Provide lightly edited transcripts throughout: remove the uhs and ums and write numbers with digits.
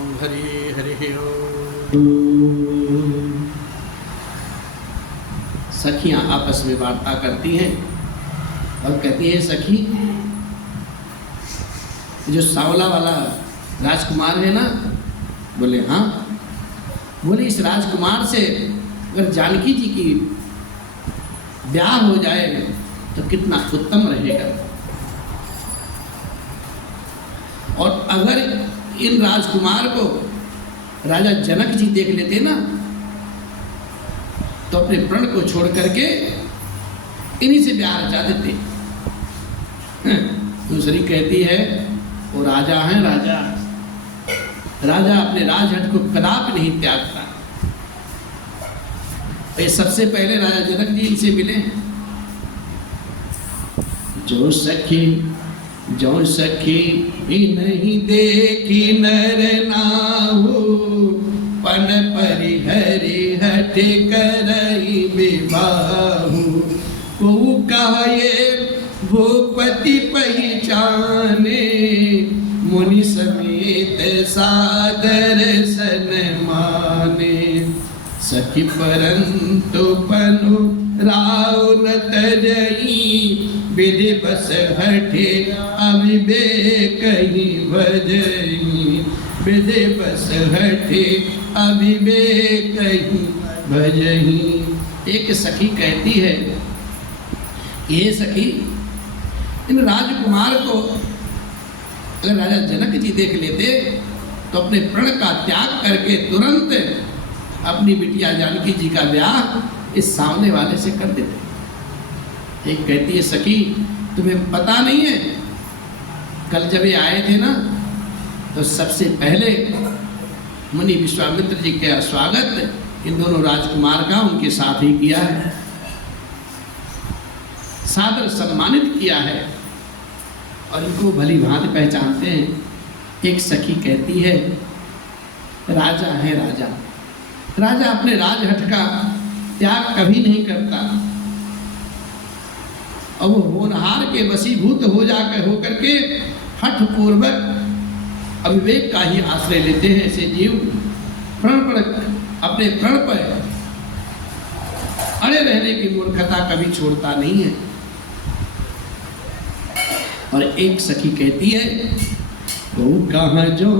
ओम हरि हरि ओम। सखियां आपस में वार्ता करती हैं और कहती है, सखी जो सांवला वाला राजकुमार है ना, बोले हाँ। बोले इस राजकुमार से अगर जानकी जी की ब्याह हो जाए तो कितना उत्तम रहेगा, और अगर इन राजकुमार को राजा जनक जी देख लेते ना तो अपने प्रण को छोड़ करके इन्हीं से ब्याह रचा देते। दूसरी कहती है, वो राजा हैं, राजा अपने राजहट को कदापि नहीं त्यागता। ये सबसे पहले राजा जनक जी इनसे मिले। जो सखी भी नहीं देखी नर नाहु, पन परिहरि हठ करई विवाहु। को कहे भूपति पहचाने, मुनि समेत सादर सन माने। सखी परंतु पनु राव न तजई, विधि बस हठे अविवेक ही भजई। विधि बस हठे अविवेक ही भजई। एक सखी कहती है, ये सखी इन राजकुमार को अगर राजा जनक जी देख लेते तो अपने प्रण का त्याग करके तुरंत अपनी बिटिया जानकी जी का ब्याह इस सामने वाले से कर देते। एक कहती है, सखी तुम्हें पता नहीं है, कल जब ये आए थे ना तो सबसे पहले मुनि विश्वामित्र जी का स्वागत इन दोनों राजकुमार का उनके साथ ही किया है, सादर सम्मानित किया है और इनको भली भांति पहचानते हैं। एक सखी कहती है, राजा है राजा अपने राजहट का त्याग कभी नहीं करता, और वो होनहार के वशीभूत होकर के हठ पूर्वक अविवेक का ही आश्रय लेते हैं। ऐसे जीव अपने प्रण पर अड़े रहने की मूर्खता कभी छोड़ता नहीं है। और एक सखी कहती है, वो कहाँ जो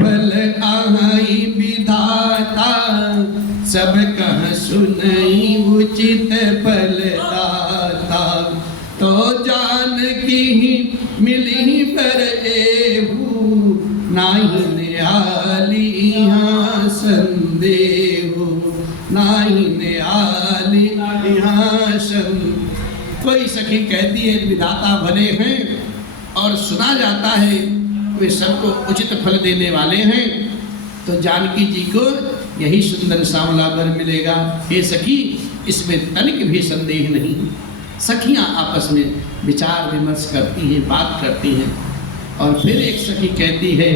बल आई विधाता, सब कहाँ सुनई उचित फलदाता। तो जान की मिली पर एहू, नाही निहाली यहाँ संदेहु, नाही निहाली यहाँ संदेहु। कोई सखी कहती है, विधाता भले हैं और सुना जाता है वे सबको उचित फल देने वाले हैं, तो जानकी जी को यही सुंदर सांवला वर मिलेगा। हे सखी, इसमें तनिक भी संदेह नहीं। सखियां आपस में विचार विमर्श करती हैं, बात करती हैं। और फिर एक सखी कहती है,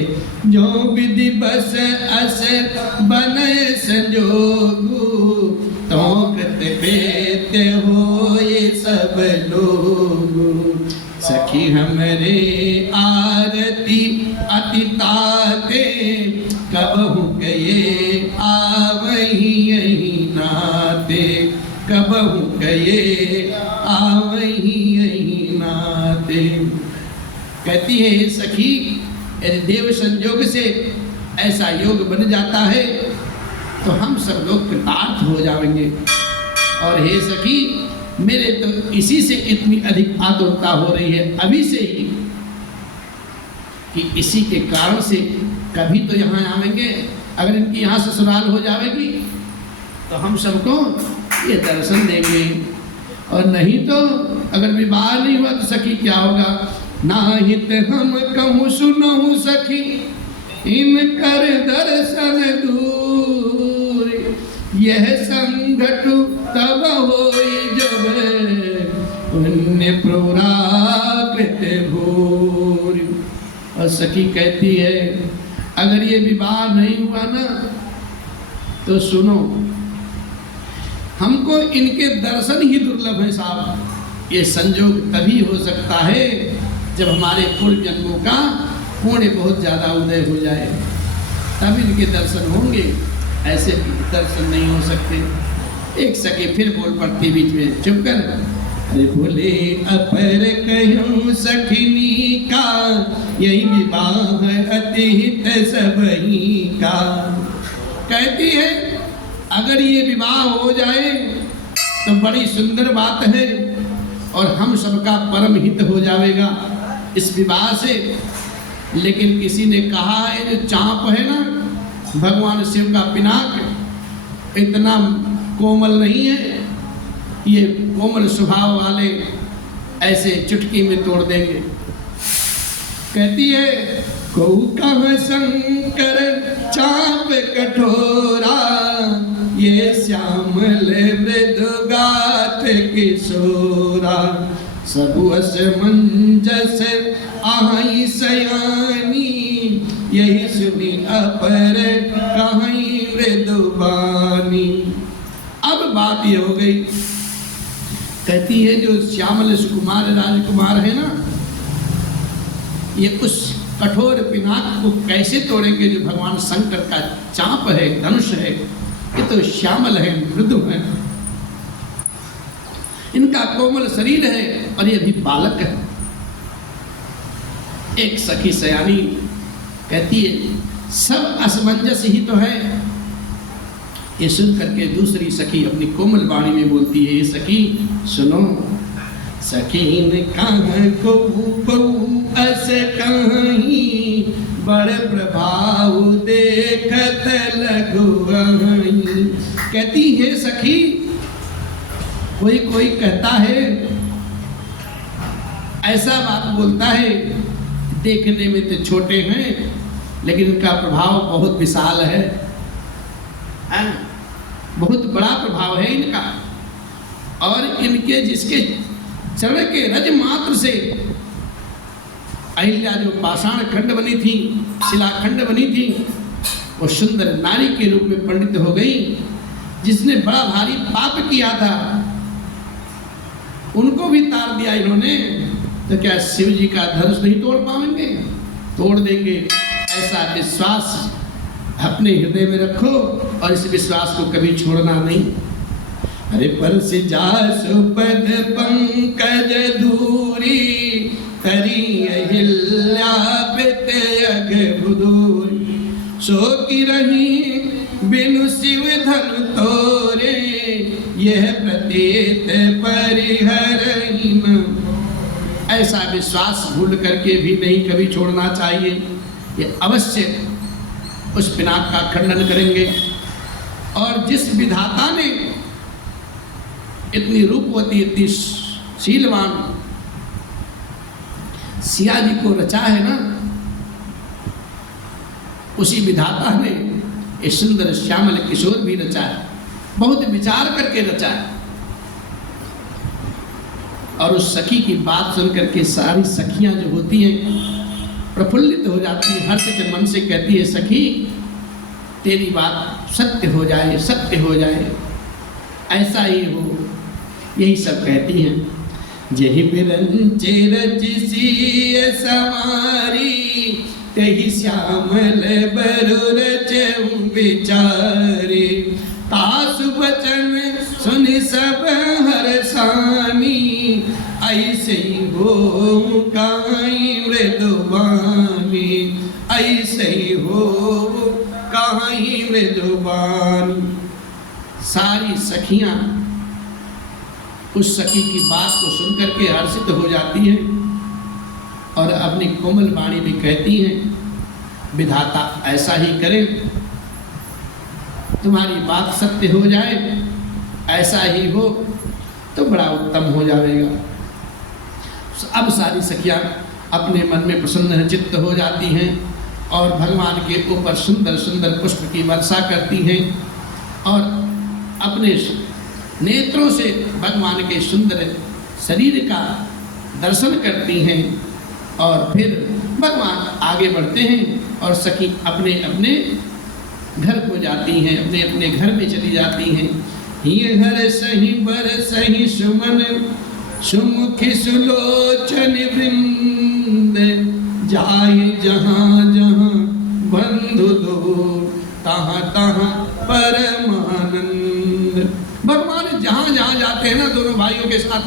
जो विधि बस अस बनय संजोगु, तो पेत हो ये सब लोग। सखी हमरे आरती अतिताते, कबहु कये आवही यही नाते। कबहु कये आवही यही नाते। कहती है सखी, यदि देव संयोग से ऐसा योग बन जाता है तो हम सब लोग कृतार्थ हो जाएंगे। और हे सखी, मेरे तो इसी से इतनी अधिक आतुरता हो रही है अभी से ही, कि इसी के कारण से कभी तो यहाँ आवेंगे। अगर इनकी यहाँ ससुराल हो जाएगी तो हम सबको ये दर्शन देंगे, और नहीं तो अगर विवाह नहीं हुआ तो सखी क्या होगा। नाहित हम कहूँ सुनहु सखी, इनकर दर्शन दूर। यह संघट तब होई जब पुण्य प्राकृत भूर। और सखी कहती है, अगर ये विवाह नहीं हुआ ना तो सुनो, हमको इनके दर्शन ही दुर्लभ है साहब। ये संयोग तभी हो सकता है जब हमारे पूर्व जन्मों का पुण्य बहुत ज़्यादा उदय हो जाए। तब इनके दर्शन होंगे, ऐसे दर्शन नहीं हो सकते। एक सखी फिर बोल पड़ती बीच में, चुप कर। अरे बोले अपर कहूँ सखिनी का, यही विवाह अतिहित सबही का। कहती है अगर ये विवाह हो जाए तो बड़ी सुंदर बात है और हम सबका परम हित हो जाएगा इस विवाह से। लेकिन किसी ने कहा है जो चाँप है ना, भगवान शिव का पिनाक, इतना कोमल नहीं है, ये कोमल स्वभाव वाले ऐसे चुटकी में तोड़ देंगे। कहती है कहू कहाँ शंकर चाप कठोरा, ये श्यामल मृदुगात किशोरा। सबु असमंजस आई सयानी, यही सुनी अपर कहीं मृदुबानी। अब बात ये हो गई, कहती है जो श्यामल सुकुमार राजकुमार है ना, ये उस कठोर पिनाक को कैसे तोड़ेंगे जो भगवान शंकर का चाप है, धनुष है। ये तो श्यामल है, मृदु है, इनका कोमल शरीर है और ये भी बालक है। एक सखी सयानी कहती है सब असमंजस ही तो है। ये सुन करके दूसरी सखी अपनी कोमल वाणी में बोलती है, ये सखी सुनो। सखीन कहाँ को अस कहीं, बड़ प्रभाव देखत लगुआई। कहती है सखी कोई कोई कहता है, ऐसा बात बोलता है, देखने में तो छोटे हैं लेकिन इनका प्रभाव बहुत विशाल है, बहुत बड़ा प्रभाव है इनका। और इनके जिसके चरण के रज मात्र से अहिल्या जो पाषाण खंड बनी थी, शिलाखंड बनी थी, वो सुंदर नारी के रूप में पंडित हो गई। जिसने बड़ा भारी पाप किया था उनको भी तार दिया इन्होंने, तो क्या शिव जी का धनुष नहीं तोड़ पाएंगे? तोड़ देंगे। ऐसा विश्वास अपने हृदय में रखो और इस विश्वास को कभी छोड़ना नहीं। अरे परस जासु पद पंकज दूरी, करी अहिल्या पित अग बुदूरी। सो की रही बिनु शिव धनु तोरे, यह प्रतीत परिहरहीन। ऐसा विश्वास भूल करके भी नहीं कभी छोड़ना चाहिए। ये अवश्य उस पिनाक का खंडन करेंगे। और जिस विधाता ने इतनी रूपवती, इतनी शीलवान सिया जी को रचा है ना, उसी विधाता ने ये सुंदर श्यामल किशोर भी रचा है, बहुत विचार करके रचा है। और उस सखी की बात सुन करके सारी सखियां जो होती हैं प्रफुल्लित हो जाती है, हर्षित मन से कहती है सखी तेरी बात सत्य हो जाए, सत्य हो जाए, ऐसा ही हो। यही सब कहती हैं। जही बिरंचे रचिसी सवारी, तही श्यामल बरु रचऊ बिचारे। तासु बचन सुनि सब हरसानी, ऐसे ही हो काई मृदुबानी, ऐसे ही हो काई मृदुबानी। सारी सखियां उस सखी की बात को सुनकर के हर्षित हो जाती हैं और अपनी कोमल वाणी में कहती हैं विधाता ऐसा ही करे, तुम्हारी बात सत्य हो जाए, ऐसा ही हो तो बड़ा उत्तम हो जाएगा। अब सारी सखियां अपने मन में प्रसन्न चित्त हो जाती हैं और भगवान के ऊपर सुंदर सुंदर पुष्प की वर्षा करती हैं और अपने नेत्रों से भगवान के सुंदर शरीर का दर्शन करती हैं। और फिर भगवान आगे बढ़ते हैं और सखी अपने अपने घर को जाती हैं, अपने अपने घर में चली जाती हैं। ये हर सही बर सही सुमन, सुमुखी सुलोचन वृंद, जाए जहाँ जहाँ बंधु दो जहाँ तहाँ परमानंद। भगवान जहाँ जहाँ जाते हैं ना दोनों भाइयों के साथ,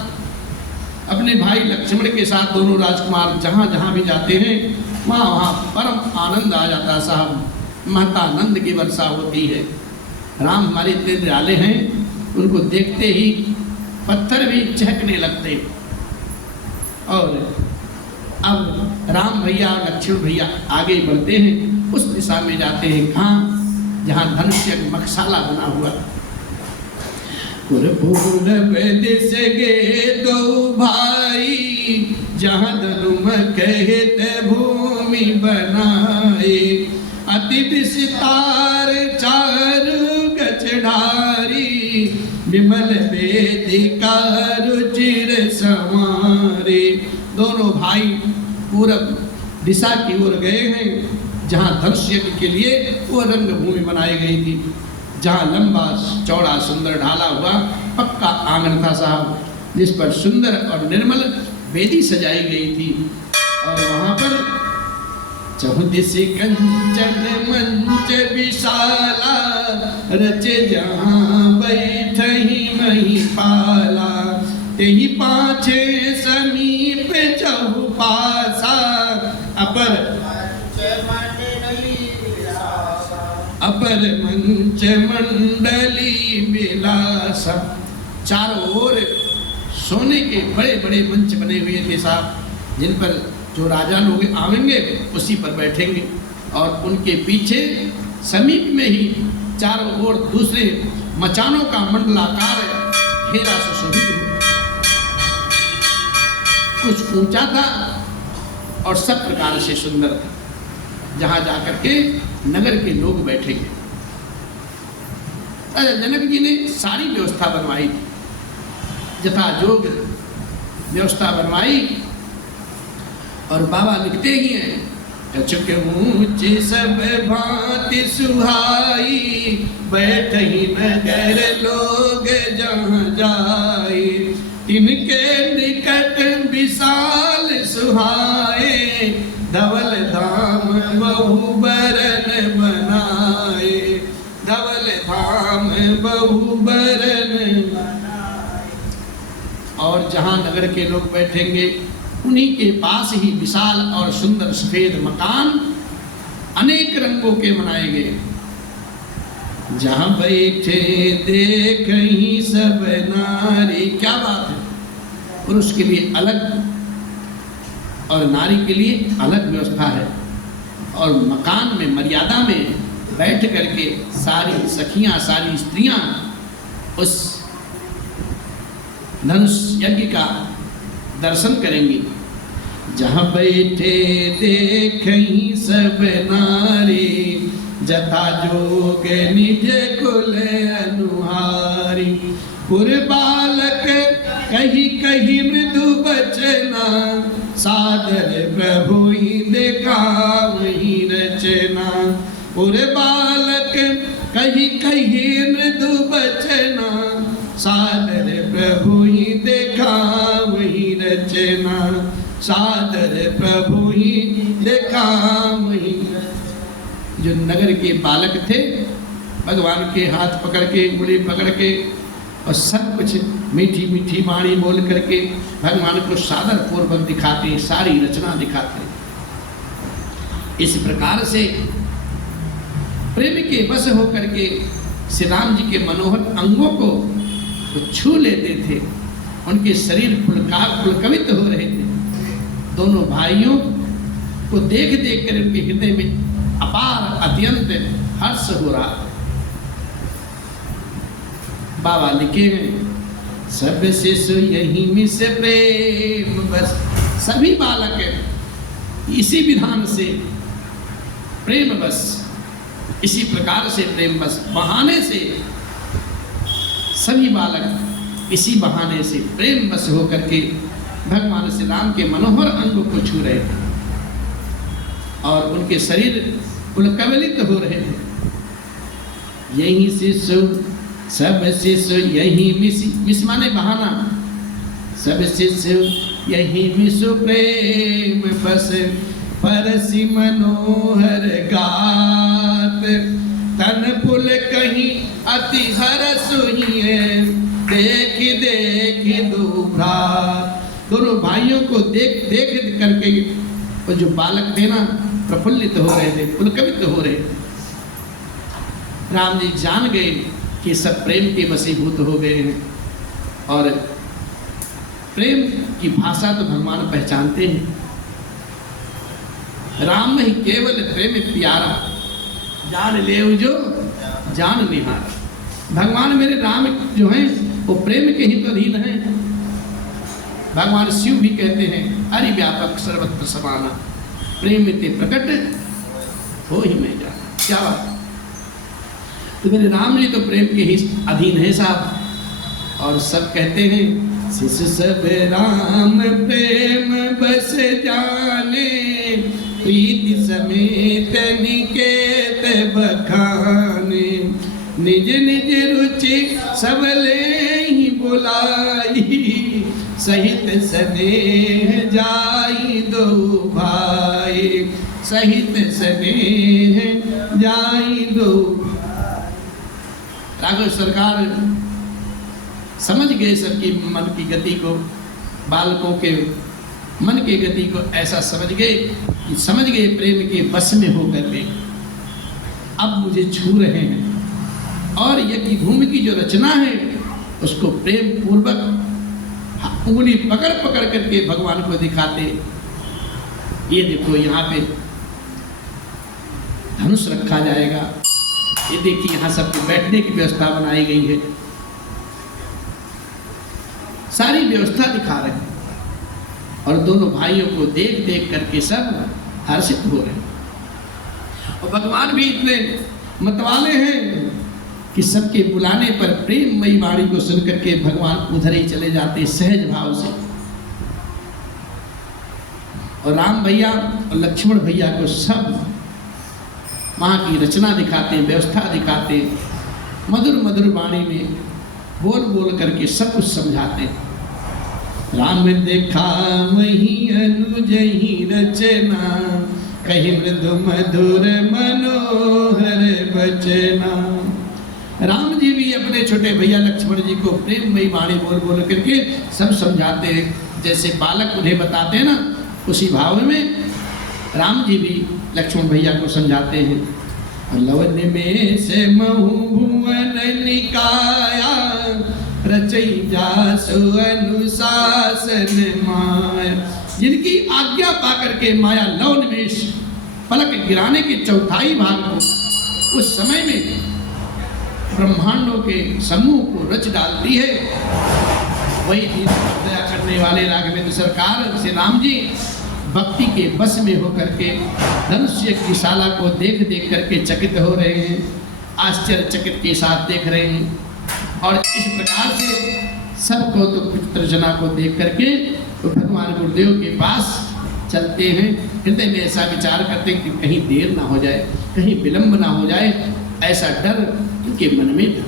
अपने भाई लक्ष्मण के साथ दोनों राजकुमार जहाँ जहाँ भी जाते हैं वहाँ वहाँ परम आनंद आ जाता है साहब, महतानंद की वर्षा होती है। राम हमारे इतने दयालु हैं, उनको देखते ही पत्थर भी चहकने लगते। और अब राम भैया और लक्ष्मण भैया आगे बढ़ते हैं, उस दिशा में जाते हैं कहाँ, जहाँ धनुष मखशाला बना हुआ। पूर्व दिस गे दो भाई, जहाँ धनुम कहत भूमि बनाए। अति विस्तार चारु गचढ़ारी, विमल वेदिका रुचिर समारे। दोनों भाई पूरब दिशा की ओर गए हैं, जहाँ धनुष यज्ञ के लिए वो रंग भूमि बनाई गई थी, जहाँ लंबा चौड़ा सुंदर ढाला हुआ पक्का आंगन था साहब, जिस पर सुंदर और निर्मल वेदी सजाई गई थी। और वहाँ पर चहुदिशि कंचन मंच विशाला, रचे जहाँ बैठहि महिपाला। तेहि पाछे समीप चहुपासा, अपर मंच मंडली विलासा। चारों ओर सोने के बड़े बड़े मंच बने हुए थे साहब, जिन पर जो राजा लोग आवेंगे उसी पर बैठेंगे, और उनके पीछे समीप में ही चारों ओर दूसरे मचानों का मंडलाकार घेरा सुशोभित हुआ। कुछ ऊंचा था और सब प्रकार से सुंदर था, जहां जाकर के नगर के लोग बैठेंगे। जनक जी ने सारी व्यवस्था बनवाई, यथा जोग व्यवस्था बनवाई। और बाबा लिखते ही हैं, कछुक ऊंच सब भांति सुहाई, बैठहि नगर लोग जहाँ जाए। तिनके निकट विशाल सुहाए, धवल धाम बहु बरन बनाए। धवल धाम बहु बरन। और जहाँ नगर के लोग बैठेंगे उन्हीं के पास ही विशाल और सुंदर सफेद मकान अनेक रंगों के बनाए गए। जहाँ बैठे देखहि सब नारी। क्या बात है, पुरुष के लिए अलग और नारी के लिए अलग व्यवस्था है। और मकान में मर्यादा में बैठ करके सारी सखियां, सारी स्त्रियां उस धनुष यज्ञ का दर्शन करेंगी। जहाँ बैठे देखहि सब नारी, जथा जोग निज कुल अनुहारी। पुर बालक कही कही मृदु बचना, सादर प्रभु ही देखावहि रचना। पुर बालक कही कही मृदु बचना, सादर प्रभु ही देखावहि रचना। सादर प्रभु ही देखावहि। जो नगर के बालक थे, भगवान के हाथ पकड़ के, उंगली पकड़ के, और सब कुछ मीठी मीठी वाणी बोल करके भगवान को सादर पूर्वक दिखाते, सारी रचना दिखाते। इस प्रकार से प्रेम के वश होकर के श्री राम जी के मनोहर अंगों को छू लेते थे। उनके शरीर पुलकित हो रहे थे। दोनों भाइयों को देख देख कर उनके हृदय में अपार अत्यंत हर्ष हो रहा था। बाबा लिखे सब शिशु यही मिस प्रेम बस। सभी बालक इसी विधान से प्रेम बस, इसी प्रकार से प्रेम बस, बहाने से सभी बालक इसी बहाने से प्रेम बस होकर के भगवान श्री राम के मनोहर अंग को छू रहे थे और उनके शरीर पुलकित हो रहे थे। यही शिशु सब शिशु यही मिस माने बहाना। सब शिशु यही मिसु प्रेम बस, परसि मनोहर गात। तन अति हरस हुए, देख देख दो भ्रात। दोनों भाइयों को देख देख करके वो जो बालक थे ना प्रफुल्लित हो रहे थे, पुलकित हो रहे थे। राम जी जान गए कि सब प्रेम के वशीभूत हो गए हैं, और प्रेम की भाषा तो भगवान पहचानते हैं। राम ही केवल प्रेम प्यारा, जान ले जो जान निहारा। भगवान मेरे राम जो हैं वो प्रेम के ही तो अधीन हैं। भगवान शिव भी कहते हैं हरि व्यापक सर्वत्र समाना, प्रेम ते प्रकट हो ही मैं जाना। क्या बात। तो मेरे राम जी तो प्रेम के ही अधीन है साहब। और सब कहते हैं शिष सब राम प्रेम बस जाने, प्रीति समेत निकेत बखाने, निज निज रुचि सबले ही बुलाई, सहित स्नेह जाई दो भाई, सहित स्नेह जाई दो। राघव सरकार समझ गए सबकी मन की गति को, बालकों के मन की गति को ऐसा समझ गए कि समझ गए प्रेम के बस में होकर के अब मुझे छू रहे हैं। और यज्ञ भूमि की जो रचना है उसको प्रेम पूर्वक उंगली पकड़ पकड़ करके भगवान को दिखाते। ये देखो यहाँ पे धनुष रखा जाएगा, ये देखिए यहाँ सबके बैठने की व्यवस्था बनाई गई है, सारी व्यवस्था दिखा रहे हैं। और दोनों भाइयों को देख देख करके सब हर्षित हो रहे हैं। और भगवान भी इतने मतवाले हैं कि सबके बुलाने पर प्रेममयी वाणी को सुन करके भगवान उधर ही चले जाते सहज भाव से। और राम भैया और लक्ष्मण भैया को सब वहाँ की रचना दिखाते, व्यवस्था दिखाते, मधुर मधुर वाणी में बोल बोल करके सब कुछ समझाते। राम देखा वही अनुजही रचना, कही मृदु मधुर मनोहर बचना। राम जी भी अपने छोटे भैया लक्ष्मण जी को प्रेममयी वाणी बोल बोल करके सब समझाते हैं। जैसे बालक उन्हें बताते हैं ना, उसी भाव में राम जी भी लक्ष्मण भैया को समझाते हैं। लवन में से महु भुवन निकाया, रचई जासु अनुशासन माया। जिनकी आज्ञा पाकर के माया लव निमेश पलक गिराने के चौथाई भाग को उस समय में ब्रह्मांडों के समूह को रच डालती है, वही दीन दया करने वाले राघवेंद्र सरकार श्री राम जी भक्ति के बस में होकर के धनुष्य की शाला को देख देख करके चकित हो रहे हैं, आश्चर्यचकित के साथ देख रहे हैं। और इस प्रकार से सबको तो पुत्रजना को देख करके तो भगवान गुरुदेव के पास चलते हैं। हृदय में ऐसा विचार करते हैं कि कहीं देर ना हो जाए, कहीं विलंब ना हो जाए, ऐसा डर उनके मन में था।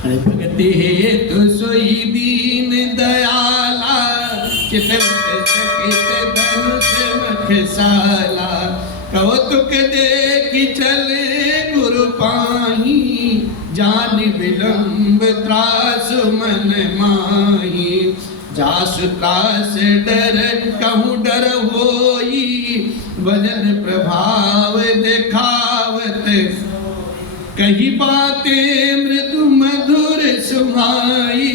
अरे भगति है तो सोई दीन दयाला, चकित धनुष मखसाला। कौतुक देखि चले गुरु पाही, जान विलंब त्रास मन माही। जासु त्रास डर कहूँ डर होई, वजन प्रभाव दिखावत। कही बातें मृदु मधुर सुहाई,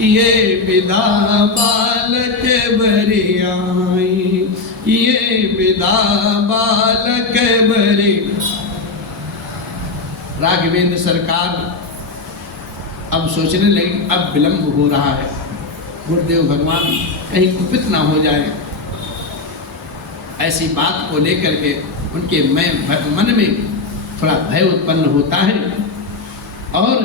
ये विदा बालक बरियाई, ये विदा बालक बरे। राघवेंद्र सरकार अब सोचने लगे अब विलंब हो रहा है, गुरुदेव भगवान कहीं कुपित ना हो जाए। ऐसी बात को लेकर के उनके मन में थोड़ा भय उत्पन्न होता है। और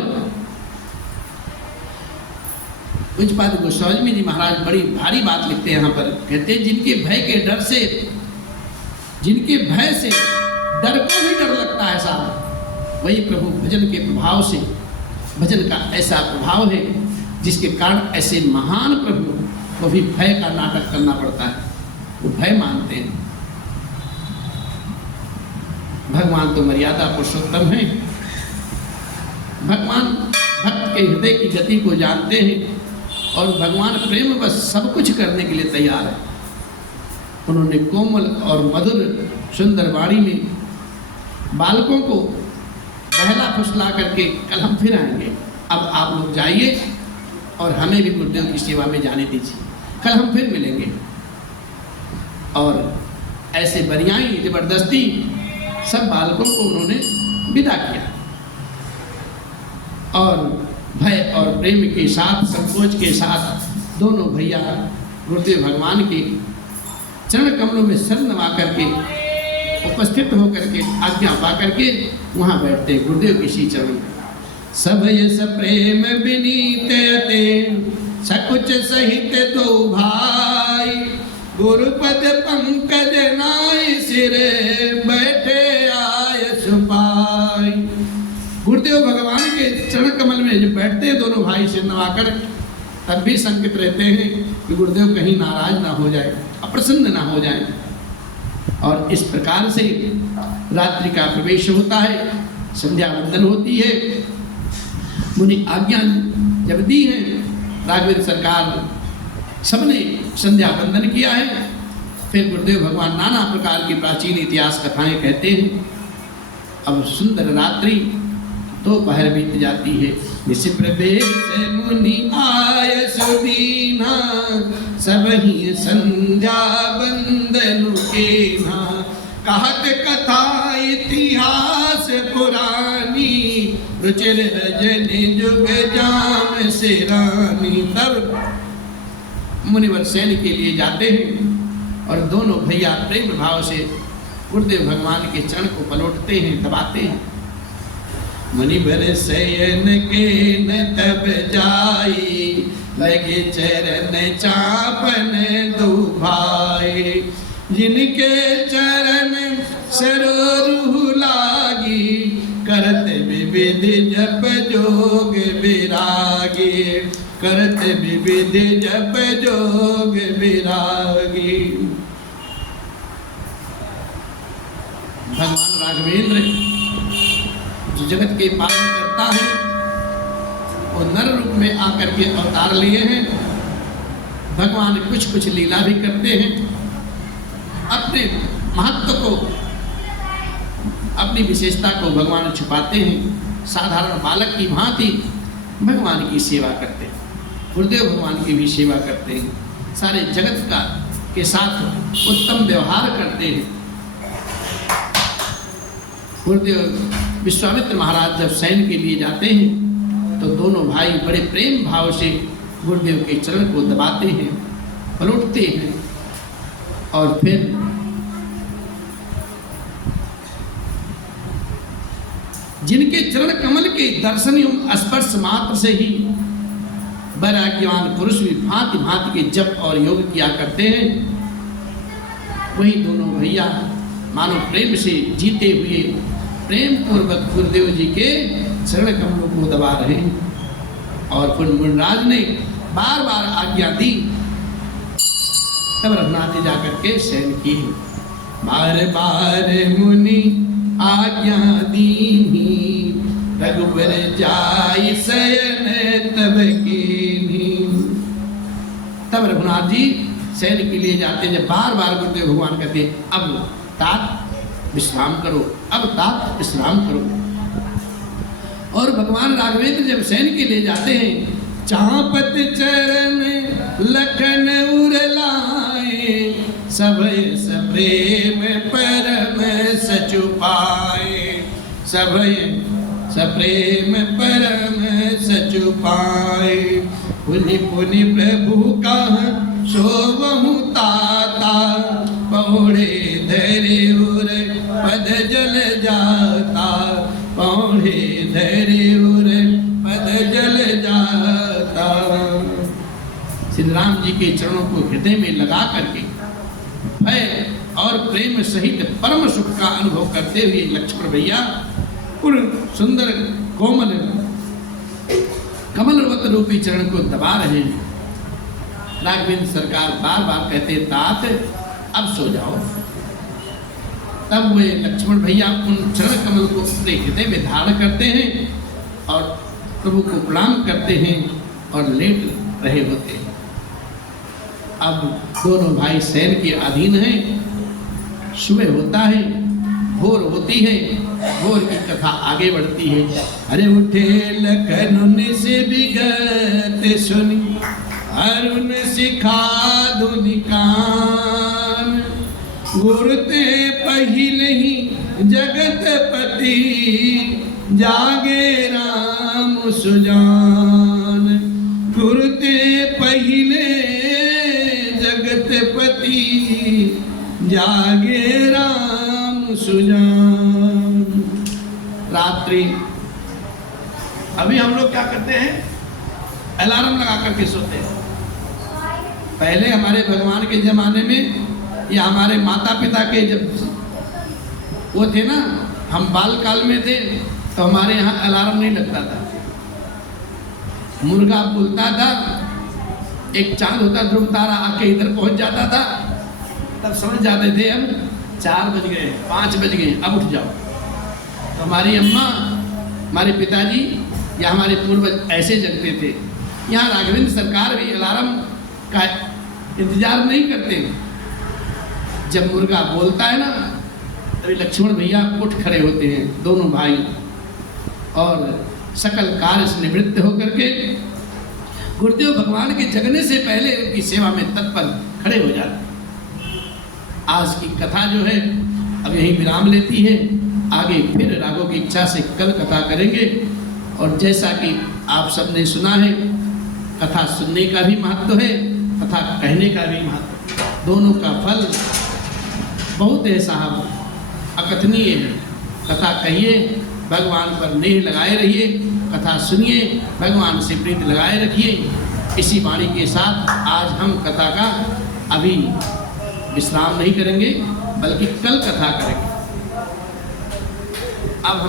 पूज्यपाद गोस्वामी जी महाराज बड़ी भारी बात लिखते हैं यहाँ पर, कहते हैं जिनके भय के डर से, जिनके भय से डर को भी डर लगता है साहब, वही प्रभु भजन के प्रभाव से, भजन का ऐसा प्रभाव है जिसके कारण ऐसे महान प्रभु को भी भय का नाटक करना पड़ता है। वो भय मानते हैं। भगवान तो मर्यादा पुरुषोत्तम है, भगवान भक्त के हृदय की गति को जानते हैं और भगवान प्रेम बस सब कुछ करने के लिए तैयार है। उन्होंने कोमल और मधुर सुंदर वाणी में बालकों को बहला फुसला करके कल हम फिर आएंगे, अब आप लोग जाइए और हमें भी गुरुदेव की सेवा में जाने दीजिए, कल हम फिर मिलेंगे। और ऐसे बरियाई जबरदस्ती सब बालकों को उन्होंने विदा किया और भय और प्रेम के साथ, संकोच के साथ दोनों भैया गुरुदेव भगवान के चरण कमलों में सर नवा करके उपस्थित होकर के आज्ञा पा करके वहाँ बैठते गुरुदेव के श्री चरण में। सब यस प्रेम विनीत सकुच सहित दो भाई, गुरुपद पंकज नाय सिर बैठे आय सुपाई। गुरुदेव भगवान के चरण कमल में जब बैठते हैं दोनों भाई सिर नवाकर, तब भी संकित रहते हैं कि गुरुदेव कहीं नाराज ना हो जाए, अप्रसन्न ना हो जाए। और इस प्रकार से रात्रि का प्रवेश होता है, संध्या वंदन होती है। मुनि आज्ञा जब दी है, राघवेंद्र सरकार सबने संध्या वंदन किया है। फिर गुरुदेव भगवान नाना प्रकार की प्राचीन इतिहास कथाएं कहते हैं। अब सुंदर रात्रि दोपहर बीत जाती है। निस प्रवेश मुनि आय सुदीना, सबहि संध्या बंदन केना। कहत कथा इतिहास पुरानी, रुचिर रजनी जुग जाम सिरानी। तब मुनिवर सैन के लिए जाते हैं और दोनों भैया प्रेम भाव से गुरुदेव भगवान के चरण को पलटते हैं, दबाते हैं। मुनिवर शयन के न तब जाई, लगे चरण चापन दो भाई। जिनके चरण सरोरु लागी, करत विविध जप जोग विरागी। करत विविध जप जोग विरागी। भगवान राघवेंद्र जो जगत के पालन करता है, वो नर रूप में आकर के अवतार लिए हैं। भगवान कुछ कुछ लीला भी करते हैं, अपने महत्व को, अपनी विशेषता को भगवान छुपाते हैं। साधारण बालक की भांति भगवान की सेवा करते हैं, गुरुदेव भगवान की भी सेवा करते हैं, सारे जगत का के साथ उत्तम व्यवहार करते हैं। गुरुदेव विश्वामित्र महाराज जब सैन के लिए जाते हैं तो दोनों भाई बड़े प्रेम भाव से गुरुदेव के चरण को दबाते हैं, पलटते हैं और फिर जिनके चरण कमल के दर्शन एवं स्पर्श मात्र से ही वैराग्यवान पुरुष भी भांति भांति के जप और योग किया करते हैं, वही दोनों भैया मानो प्रेम से जीते हुए प्रेम पूर्वक गुरुदेव जी के चरण कमलों को दबा रहे हैं। और फिर मुनिराज ने बार बार आज्ञा दी, तब रघुनाथ जी जाकर के शयन की। बार बार मुनि आज्ञा दीनी, रघुबर जाय शयन तब कीनी। तब रघुनाथ जी शयन के लिए जाते हैं। जब बार बार गुरुदेव भगवान कहते हैं अब तात विश्राम करो, अब तात विश्राम करो। और भगवान राघवेंद्र जब शयन के लिए जाते हैं, चापत चरण लखन उरलाए, सभय सप्रेम परम सचुपाए। सभय सप्रेम परम सचुपाए। पुनि पुनि प्रभु का शोभहु ताता, पौड़े धरे उर पद जल जाता। पौड़े धरे उर पद जल जाता। श्री राम जी के चरणों को हृदय में लगा करके भय और प्रेम सहित परम सुख का अनुभव करते हुए लक्ष्मण भैया उन सुंदर कोमल कमलवत रूपी चरण को दबा रहे हैं। राघवेंद्र सरकार बार बार कहते तात अब सो जाओ। तब वे लक्ष्मण भैया उन चरण कमल को अपने हृदय में धारण करते हैं और प्रभु को प्रणाम करते हैं और लेट रहे होते हैं। अब दोनों भाई शयन के अधीन हैं। सुबह होता है, भोर होती है, भोर की कथा आगे बढ़ती है। अरे उठे लखन से विगत सुनी, अरुण सिखा धुनि कान, गुरते पहिले ही जगत पति, जागे राम सुजान। गुरते पहिले जगत पति, जागे राम सुजान। रात्रि, अभी हम लोग क्या करते हैं, अलार्म लगा करके सोते हैं। पहले हमारे भगवान के जमाने में या हमारे माता पिता के जब वो थे ना, हम बाल काल में थे, तो हमारे यहाँ अलार्म नहीं लगता था। मुर्गा बोलता था, एक चांद होता ध्रुव तारा आके इधर पहुंच जाता था, तब समझ जाते थे हम 4 बज गए, 5 बज गए, अब उठ जाओ। तो हमारी अम्मा, हमारे पिताजी या हमारे पूर्वज ऐसे जगते थे। यहाँ राघवेंद्र सरकार भी अलार्म का इंतजार नहीं करते। जब मुर्गा बोलता है ना, तभी लक्ष्मण भैया उठ खड़े होते हैं, दोनों भाई, और सकल कार्य से निवृत्त होकर के गुरुदेव भगवान के जगने से पहले उनकी सेवा में तत्पर खड़े हो जाते। आज की कथा जो है अब यही विराम लेती है। आगे फिर राघव की इच्छा से कल कथा करेंगे। और जैसा कि आप सबने सुना है, कथा सुनने का भी महत्व है, कथा कहने का भी महत्व, दोनों का फल बहुत है साहब, अकथनीय है। कथा कहिए, भगवान पर नेह लगाए रहिए, कथा सुनिए, भगवान से प्रीति लगाए रखिए। इसी वाणी के साथ आज हम कथा का अभी विश्राम नहीं करेंगे, बल्कि कल कथा करेंगे। अब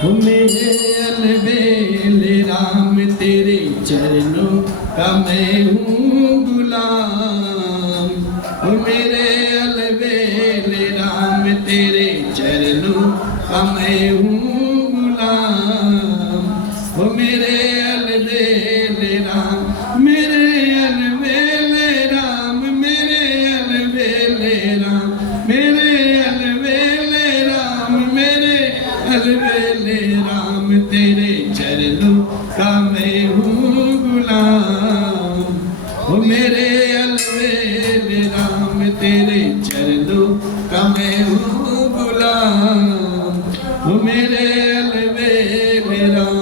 हम मेरे अलबेले राम तेरे चरणों का मैं हूँ गुलाम, मेरे अलबेले राम तेरे चरणों का मैं हूँ गुलाम, मेरे अलबेले राम, मेरे अलबेले राम, मेरे अलबेले राम, मेरे अलबेले राम, मेरे अलबेले राम तेरे चरणों का मैं हूँ गुलाम, मेरे अलबेले राम तेरे चरणों का मैं हूँ गुलाम, मेरे अलबेले राम।